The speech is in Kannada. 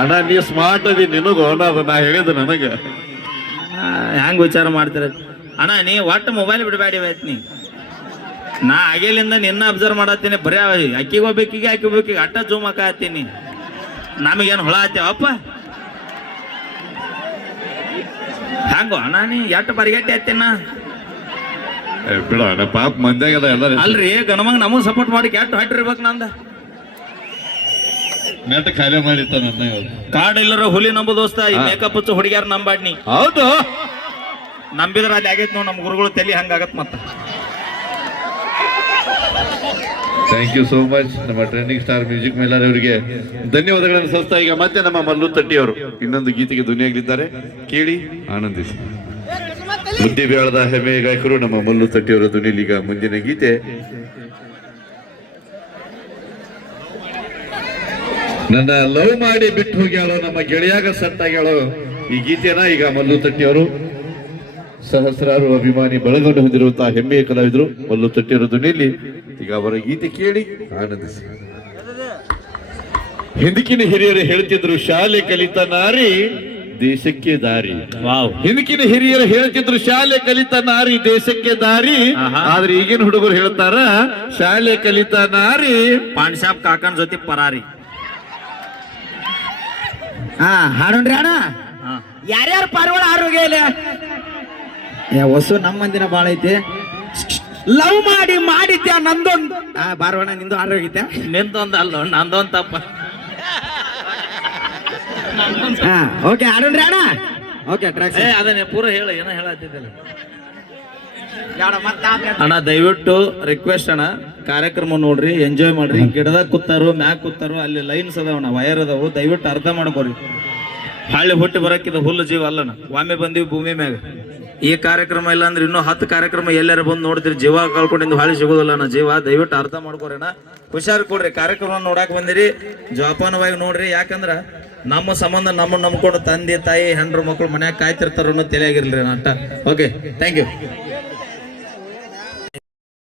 ಅಣ್ಣ ನೀ ಸ್ಮಾರ್ಟ್ ಅದಿ ನಿನಗೂ ಅನ್ನೋದು ನಾ ಹೇಳಿದ ನನಗ. ಹೆಂಗ್ ವಿಚಾರ ಮಾಡ್ತೀರ? ಅಣ್ಣ ನೀ ಒಟ್ಟು ಮೊಬೈಲ್ ಬಿಡಬೇಡಿ ಆಯ್ತು ನೀ. ನಾ ಆಗೇಲಿಂದ ನಿನ್ನ ಅಬ್ಸರ್ವ್ ಮಾಡತ್ತೀನಿ ಬರೀ ಅಕ್ಕಿಗೆ ಹೋಗ್ಬೇಕೀಗ ಅಕ್ಕಿ ಹೋಗ್ಬೇಕಿಗೆ ಅಟ್ಟ ಜೂಮ್ ಹಾಕತ್ತೀನಿ ನಮಗೇನು ಹುಳ ಅಪ್ಪ. ಹಂಗೋ ಅಣ್ಣ ನೀ ಎಟ್ಟು ಪರಿಗಟ್ಟಿ ಹತ್ತೀನ ಏ, ಬಿಡ ಪಾಪ ಮಂದ್ಯಾಗದ ಎಲ್ಲ ಅಲ್ರಿ ಗಣಮಂಗ್ ನಮಗ್ ಸಪೋರ್ಟ್ ಮಾಡಿ ಕೆಟ್ಟು ಹಟ್ಟಿರ್ಬೇಕು ನಂದ. ನೆಟ್ ಖಾಲಿ ಮಾಡಿತ್ತ ನನ್ನ ಇವತ್ತು. ಕಾಡ್ ಇಲ್ಲರ ಹುಲಿ ನಂಬ ದೋಸ್ತ ಈ ಮೇಕಪ್ ಹಚ್ಚು ಹುಡುಗ್ಯಾರ ನಂಬಾಡ್ನಿ. ಹೌದು. ನಂಬಿದ್ರ ಅಲ್ಲಿ ಆಗೈತ್ ನೋಡ್ ನಮ್ಮ ಗುರುಗಳು ತಲೆ ಹಂಗಾಗತ್ ಮತ್ತ. ಥ್ಯಾಂಕ್ ಯು ಸೋ ಮಚ್ ನಮ್ಮ ಟ್ರೆಂಡಿಂಗ್ ಸ್ಟಾರ್ ಮ್ಯೂಸಿಕ್ ಮೇಲರ್ ಅವರಿಗೆ ಧನ್ಯವಾದಗಳನ್ನು ಸಲ್ಲಿಸ್ತಾ ಈಗ ಮತ್ತೆ ನಮ್ಮ ಮಲ್ಲು ತಟ್ಟಿ ಅವರು ಇನ್ನೊಂದು ಗೀತೆಗೆ ಧ್ವನಿಯಾಗಲಿದ್ದಾರೆ. ಕೇಳಿ ಆನಂದಿಸಿ. ಬುದ್ಧಿ ಬೇಳದ ಹೆಮ್ಮೆ ಗಾಯಕರು ನಮ್ಮ ಮಲ್ಲು ತಟ್ಟಿ ಅವರ ಧ್ವನಿಯಲ್ಲಿ ಈಗ ಮುಂದಿನ ಗೀತೆ. ನನ್ನ ಲವ್ ಮಾಡಿ ಬಿಟ್ಟು ಹೋಗ್ಯಾಳು ನಮ್ಮ ಗೆಳೆಯಾಗ ಸೆಟ್ ಆಗ್ಯಾಳೋ ಈ ಗೀತೆನ ಈಗ ಮಲ್ಲು ತಟ್ಟಿಯವರು. ಸಹಸ್ರಾರು ಅಭಿಮಾನಿ ಬಳಗವನ್ನು ಹೊಂದಿರುವಂತಹ ಹೆಮ್ಮೆಯ ಕಲಾವಿದರು ಮಲ್ಲು ತಟ್ಟಿಯವರ ಧ್ವನಿಯಲ್ಲಿ ಈಗ ಅವರ ಗೀತೆ ಕೇಳಿ ಆನಂದಿಸಿ. ಹಿಂದಕಿನ ಹಿರಿಯರು ಹೇಳ್ತಿದ್ರು ಶಾಲೆ ಕಲಿತ ನಾರಿ ದೇಶಕ್ಕೆ ದಾರಿ. ಹಿಂದಕಿನ ಹಿರಿಯರು ಹೇಳ್ತಿದ್ರು ಶಾಲೆ ಕಲಿತ ನಾರಿ ದೇಶಕ್ಕೆ ದಾರಿ. ಆದ್ರೆ ಈಗಿನ ಹುಡುಗರು ಹೇಳ್ತಾರ ಶಾಲೆ ಕಲಿತ ನಾರಿ ಪಾಂಡ್ಸಾಬ್ ಕಾಕನ್ ಜೊತೆ ಪರಾರಿ. ಹಾ ಹಾಡೋಣ್ರಿ ಅಣ್ಣ ಯಾರ್ಯಾರು ಪಾರಿವಾಳ ಆರೋಗ್ಯ ಇಲ್ಲ ಏ ಹೊಸು ನಮ್ಮ ಮಂದಿನ ಬಾಳ ಐತಿ. ಲವ್ ಮಾಡಿ ಮಾಡಿದ್ಯಾ ನಂದೊಂದು? ಆ ಬಾರವಣ್ಣ ನಿಂದು ಆರೋಗ್ಯ ನಿಂದೊಂದ್ ಅಲ್ಲ ನಂದೊಂದ್ ತಪ್ಪ. ಹಾ ಓಕೆ ಆಡೋಣ್ರಿ ಅಣ್ಣ ಓಕೆ ಟ್ರ್ಯಾಕ್ ಏ ಅದನ್ನೇ ಪೂರ ಹೇಳ ಏನೋ ಹೇಳತ್ತಿದ್ದಿಲ್ಲ. ಅಣ್ಣ ದಯವಿಟ್ಟು ರಿಕ್ವೆಸ್ಟ್ ಅಣ್ಣ. ಕಾರ್ಯಕ್ರಮ ನೋಡ್ರಿ ಎಂಜಾಯ್ ಮಾಡ್ರಿ. ಗಿಡದಾಗ ಕೂತಾರು, ಮ್ಯಾಗ ಕೂತಾರು, ಅಲ್ಲಿ ಲೈನ್ಸ್ ಅದಾವಣ್ಣ ವಯರ್ ಅದಾವು. ದಯವಿಟ್ಟು ಅರ್ಥ ಮಾಡ್ಕೋರಿ ಹಳ್ಳಿ ಹುಟ್ಟಿ ಬರಕ್ಕಿದ ಹುಲ್ಲು ಜೀವ ಅಲ್ಲನ. ಒಮ್ಮೆ ಬಂದಿವಿ ಭೂಮಿ ಮ್ಯಾಗ. ಈ ಕಾರ್ಯಕ್ರಮ ಇಲ್ಲ ಅಂದ್ರೆ ಇನ್ನೂ ಹತ್ತು ಕಾರ್ಯಕ್ರಮ ಎಲ್ಲಾರ ಬಂದು ನೋಡ್ತೀರಿ. ಜೀವ ಕಳ್ಕೊಂಡಿದ್ದು ಹಾಳಿ ಸಿಗೋದಿಲ್ಲ ಅಣ್ಣ ಜೀವ. ದಯವಿಟ್ಟು ಅರ್ಥ ಮಾಡ್ಕೊರಣ ಹುಷಾರ್ ಕೊಡ್ರಿ. ಕಾರ್ಯಕ್ರಮ ನೋಡಕ್ ಬಂದಿರಿ. ಜೋಪಾನವಾಗಿ ನೋಡ್ರಿ. ಯಾಕಂದ್ರ ನಮ್ಮ ಸಂಬಂಧ ನಮ್ಮ ನಂಬ್ಕೊಂಡು ತಂದೆ ತಾಯಿ ಹೆಂಡ್ರು ಮಕ್ಕಳು ಮನ್ಯಾಗ ಕಾಯ್ತಿರ್ತಾರ ಅನ್ನೋ ತಿಳಿಯಾಗಿರ್ಲಿ ನಾಟ ಓಕೆ ಥ್ಯಾಂಕ್ ಯು